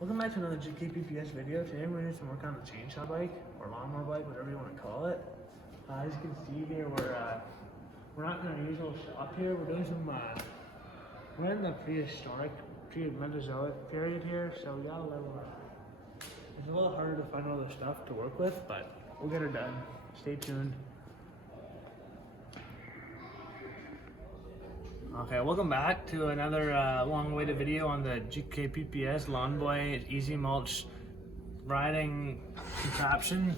Welcome back to another pt4 video. Today we're doing some work on the chainsaw bike, or lawnmower bike, whatever you want to call it. As you can see here, we're not in our usual shop here. We're doing some, we're in the prehistoric, pre-Mesozoic period here, so we got a little, it's a little harder to find all the stuff to work with, but we'll get her done. Stay tuned. Okay, welcome back to another long-awaited video on the pt4 Lawn Boy Easy Mulch riding contraption.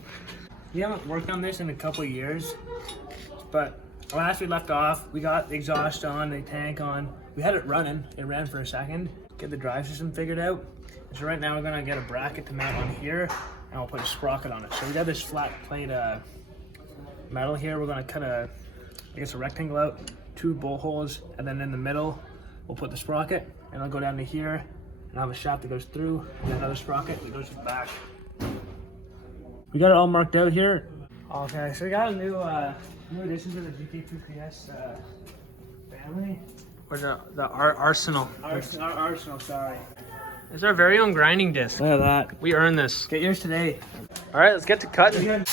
We haven't worked on this in a couple of years, but last we left off, we got the exhaust on, the tank on. We had it running. It ran for a second. Get the drive system figured out. So right now we're gonna get a bracket to mount on here, and we'll put a sprocket on it. So we got this flat plate metal here. We're gonna cut a rectangle out, 2 bolt holes, and then in the middle we'll put the sprocket, and it'll go down to here, and I'll have a shaft that goes through, and another sprocket that goes to the back. We got it all marked out here. Okay, so we got a new addition to the pt4 family. Or the arsenal. Our arsenal, sorry. It's our very own grinding disc. Look at that. We earned this. Get yours today. All right, let's get to cutting.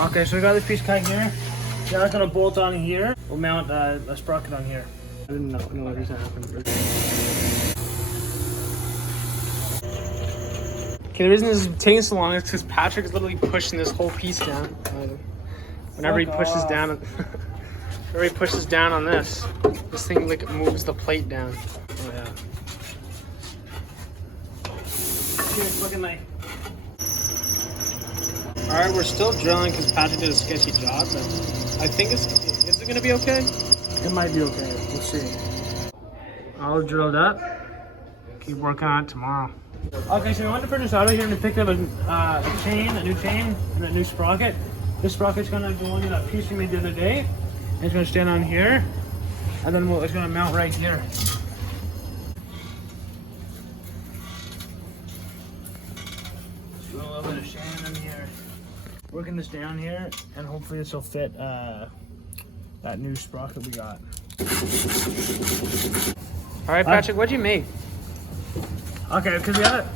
Okay, so we got this piece cut here. Now it's gonna bolt on here. We'll mount a sprocket on here. I didn't know what just happened. Okay, the reason this is taking so long is because Patrick is literally pushing this whole piece down. Whenever he pushes down, whenever he pushes down on this thing like moves the plate down. Oh yeah. See, it's looking like. All right, we're still drilling because Patrick did a sketchy job, but I think is it gonna be okay? It might be okay. We'll see. All drilled up. Keep working on it tomorrow. Okay, so we went to finish out of here and we picked up a new chain, and a new sprocket. This sprocket's gonna go into that piece we made the other day. And it's gonna stand on here, and then it's gonna mount right here. Just doing a little bit of sand in here. Working this down here, and hopefully this will fit that new sprocket we got. All right, Patrick, what'd you make? Okay, because we gotta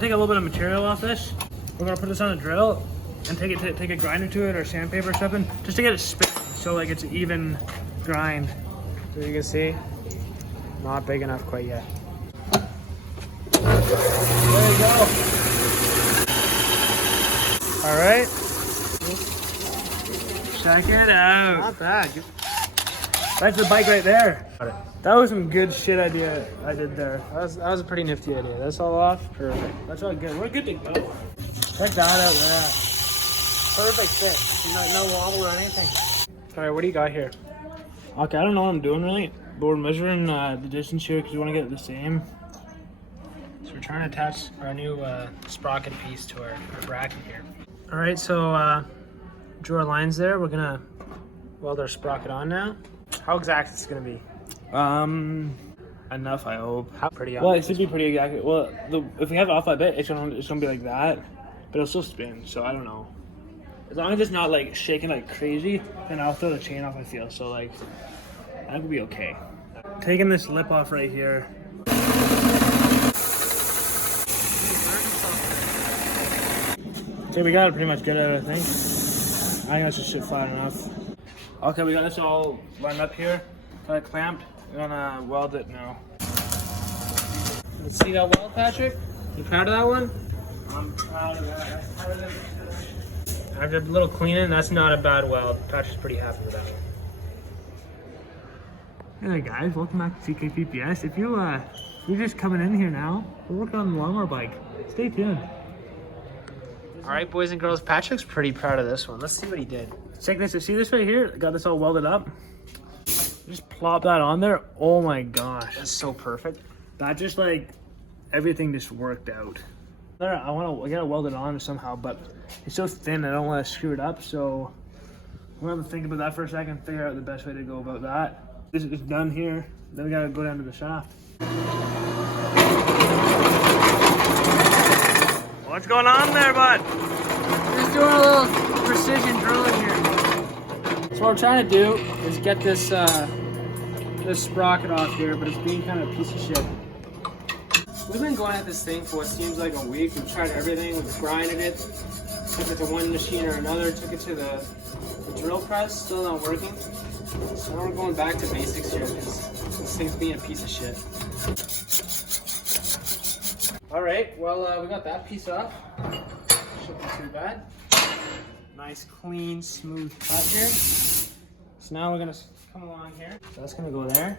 take a little bit of material off this. We're gonna put this on a drill and take a grinder to it or sandpaper or something, just to get it spit, so like it's an even grind. So you can see, not big enough quite yet. There you go. All right. Check it out. Not bad. That's the bike right there. That was some good shit idea I did there. That was a pretty nifty idea. That's all off. Perfect. That's all good. We're good to go. Check that out there. Perfect fit. No wobble or anything. All right, what do you got here? Okay, I don't know what I'm doing really, but we're measuring the distance here because we want to get it the same. So we're trying to attach our new sprocket piece to our bracket here. All right, so drew our lines there. We're gonna weld our sprocket on now. How exact is it gonna be? Enough, I hope. How pretty? Well, it should be pretty exact. Well, if we have it off by bit, it's gonna be like that, but it'll still spin. So I don't know. As long as it's not like shaking like crazy, then I'll throw the chain off. I feel so like that would be okay. Taking this lip off right here. Okay, we got it pretty much good at it, I think. I think that's just shit flat enough. Okay, we got this all lined up here. Got it clamped. We're gonna weld it now. Let's see that weld, Patrick. You proud of that one? I'm proud of that. After a little cleaning, that's not a bad weld. Patrick's pretty happy with that one. Hey there guys, welcome back to pt4. If you're just coming in here now, we're working on the lawnmower bike. Stay tuned. All right, boys and girls, Patrick's pretty proud of this one. Let's see what he did. Check this. See this right here? Got this all welded up. Just plop that on there. Oh my gosh. That's so perfect. That just like everything just worked out. I gotta weld it on somehow, but it's so thin I don't want to screw it up. So we're gonna have to think about that for a second. Figure out the best way to go about that. This is done here. Then we gotta go down to the shaft. What's going on there, bud? Just doing a little precision drilling here. Just what we're trying to do is get this this sprocket off here, but it's being kind of a piece of shit. We've been going at this thing for what seems like a week. We've tried everything. We've grinded it, took it to one machine or another, took it to the drill press, still not working. So now we're going back to basics here because this thing's being a piece of shit. All right, well, we got that piece off. Shouldn't be too bad. Nice, clean, smooth cut here. So now we're gonna come along here. So that's gonna go there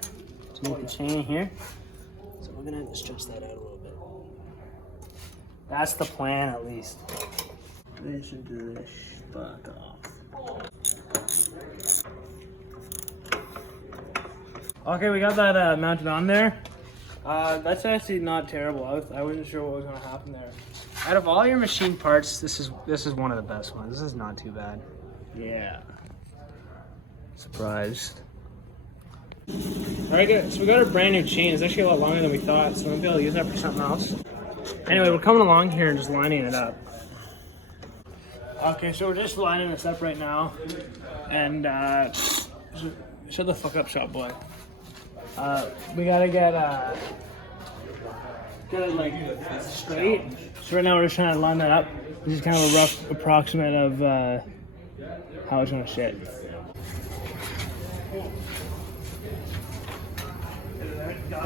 to make the chain here. So we're gonna stretch that out a little bit. That's the plan, at least. Listen to this fuck off. Okay, we got that mounted on there. That's actually not terrible. I wasn't sure what was gonna happen there. Out of all your machine parts, this is one of the best ones. This is not too bad. Yeah. Surprised. Alright guys, so we got a brand new chain. It's actually a lot longer than we thought, so we'll be able to use that for something else. Anyway, we're coming along here and just lining it up. Okay, so we're just lining this up right now. And shut the fuck up, shop boy. We gotta get it like straight. So right now we're just trying to line that up. This is kind of a rough approximate of how it's gonna sit. How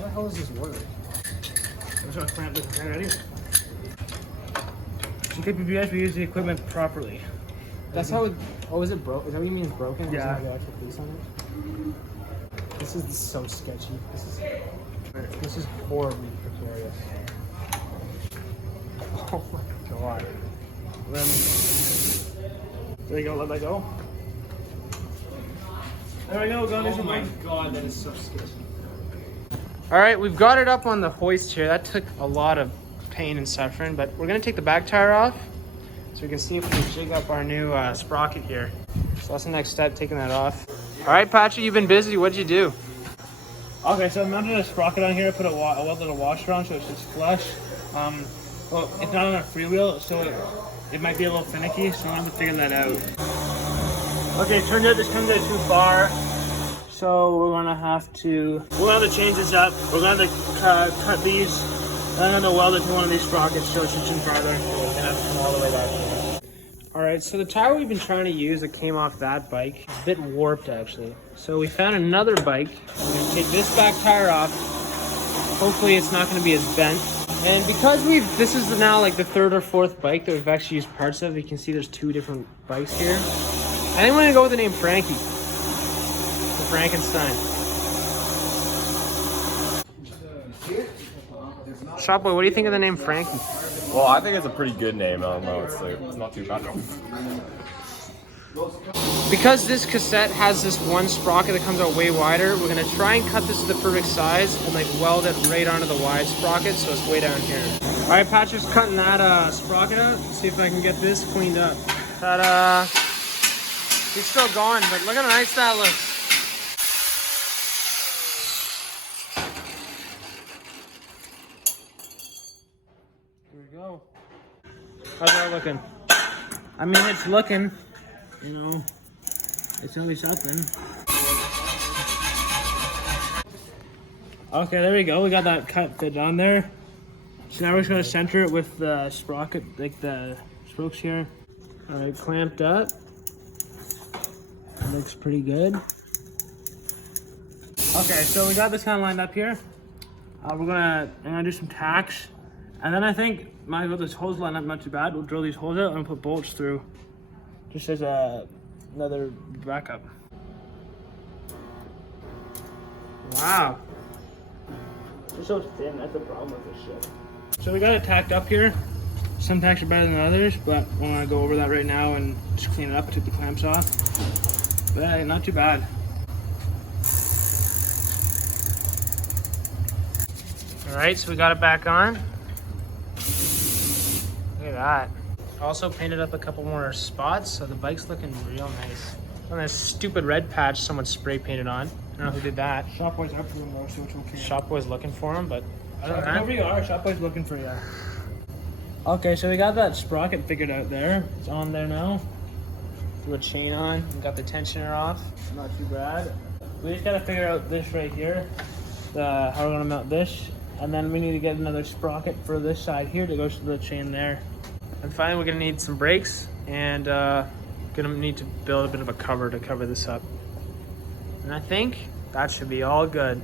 the hell does this work? I'm just gonna clamp this thing ready. In pt4, we use the equipment properly. That's how it. Oh, is it broke? Is that what you mean it's broken? Yeah. Doesn't have the actual piece on it? This is so sketchy. This is horribly precarious. Oh my god. Then, there you go, let that go. There we go, go. Oh my god, that is so sketchy. All right, we've got it up on the hoist here. That took a lot of pain and suffering, but we're gonna take the back tire off so we can see if we can jig up our new sprocket here. So that's the next step, taking that off. All right, Patrick, you've been busy. What'd you do? Okay, so I mounted a sprocket on here. I put a welded a washer on so it's just flush. Well, it's not on a freewheel, so it might be a little finicky, so I'm gonna have to figure that out. Okay, it turned out this comes out too far. So we're gonna have to change this up. We're gonna have to cut these. I'm gonna weld it to one of these sprockets so it's even farther. We're gonna have to come all the way back here. All right, so the tire we've been trying to use that came off that bike is a bit warped actually. So we found another bike. We're gonna take this back tire off. Hopefully it's not gonna be as bent. And because this is now like the third or fourth bike that we've actually used parts of, you can see there's two different bikes here. I think we're gonna go with the name Frankie. Frankenstein. Shopboy, what do you think of the name Frankie? Well, I think it's a pretty good name. I don't know, it's not too bad. Because this cassette has this one sprocket that comes out way wider, we're gonna try and cut this to the perfect size and like weld it right onto the wide sprocket so it's way down here. All right, Patrick's cutting that sprocket out. Let's see if I can get this cleaned up. Ta-da! He's still going, but look how nice that looks. Here we go. How's that looking? I mean, it's looking, you know, it's gonna be something. Okay, there we go. We got that cut fit on there. So now we're just gonna center it with the sprocket, like the spokes here. All right, clamped up. Looks pretty good. Okay, so we got this kind of lined up here. I'm gonna do some tacks. And then I think might as well this holes line up not too bad. We'll drill these holes out and put bolts through, just as another backup. Wow. It's so thin. That's the problem with this shit. So we got it tacked up here. Some tacks are better than others, but we're gonna go over that right now and just clean it up and take the clamps off. But hey, not too bad. All right, so we got it back on. Look at that. Also painted up a couple more spots, so the bike's looking real nice. On this stupid red patch someone spray painted on. I don't know who did that. Shopboy's up for him though, so it's okay. Shopboy's looking for him, but Wherever you are, Shopboy's looking for you. Okay, so we got that sprocket figured out there. It's on there now. Threw a chain on, and got the tensioner off. Not too bad. We just gotta figure out this right here, how we're gonna mount this, and then we need to get another sprocket for this side here that goes to the chain there. And finally, we're gonna need some brakes, and gonna need to build a bit of a cover to cover this up. And I think that should be all good.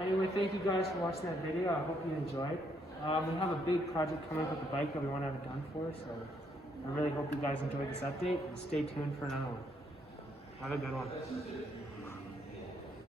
Anyway, thank you guys for watching that video. I hope you enjoyed. We have a big project coming up with the bike that we want to have it done for, so I really hope you guys enjoyed this update. Stay tuned for another one. Have a good one.